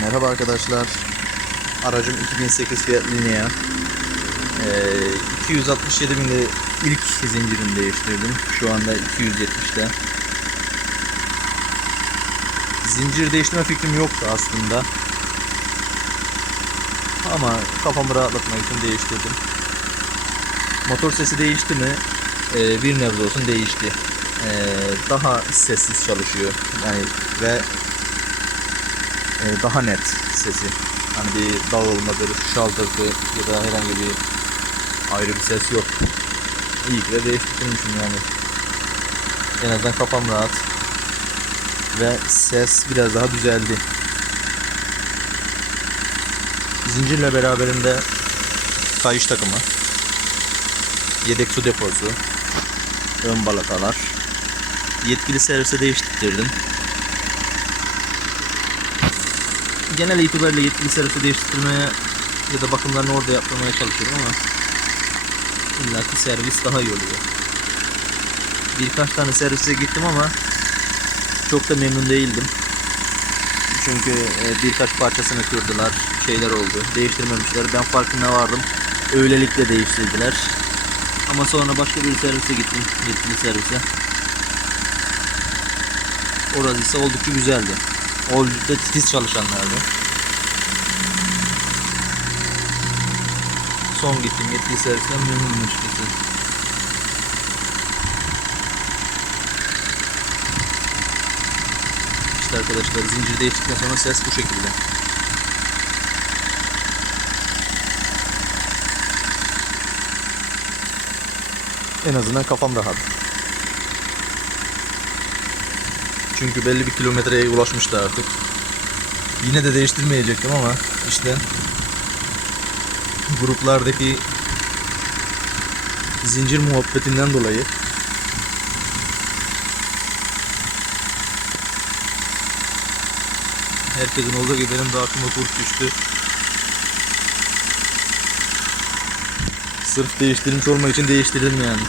Merhaba arkadaşlar. Aracım 2008 Fiat Linea. 267 binde ilk zincirini değiştirdim. Şu anda 270'te. Zincir değiştirme fikrim yoktu aslında. Ama kafamı rahatlatmak için değiştirdim. Motor sesi değişti mi? Bir nebze olsun değişti. Daha sessiz çalışıyor. Yani ve daha net sesi. Hani bir dağılmadır, şaldırtı ya da herhangi bir ayrı bir ses yok. İyi ki de değiştirmişim yani. En azından kafam rahat. Ve ses biraz daha düzeldi. Zincirle beraberinde kayış takımı, yedek su deposu, ön balatalar, yetkili servise değiştirdim. Genel itibariyle yetkili servise değiştirmeye ya da bakımlarını orada yaptırmaya çalışıyorum ama illaki servis daha iyi oluyor. Birkaç tane servise gittim ama çok da memnun değildim. Çünkü birkaç parçasını kırdılar, şeyler oldu, değiştirmemişler. Ben farkına vardım. Öylelikle değiştirdiler. Ama sonra başka bir servise gittim, yetkili servise. Orası ise oldukça güzeldi. Oldukça titiz çalışanlardı. Son gittim yetkili servisten memnunum açıkçası. İşte arkadaşlar, zincir değiştikten sonra ses bu şekilde. En azından kafam rahat. Çünkü belli bir kilometreye ulaşmıştı artık. Yine de değiştirmeyecektim ama işte gruplardaki zincir muhabbetinden dolayı herkesin olduğu gibi benim de aklıma kurt düştü. Sırf değiştirmiş olmak için değiştirdim yani.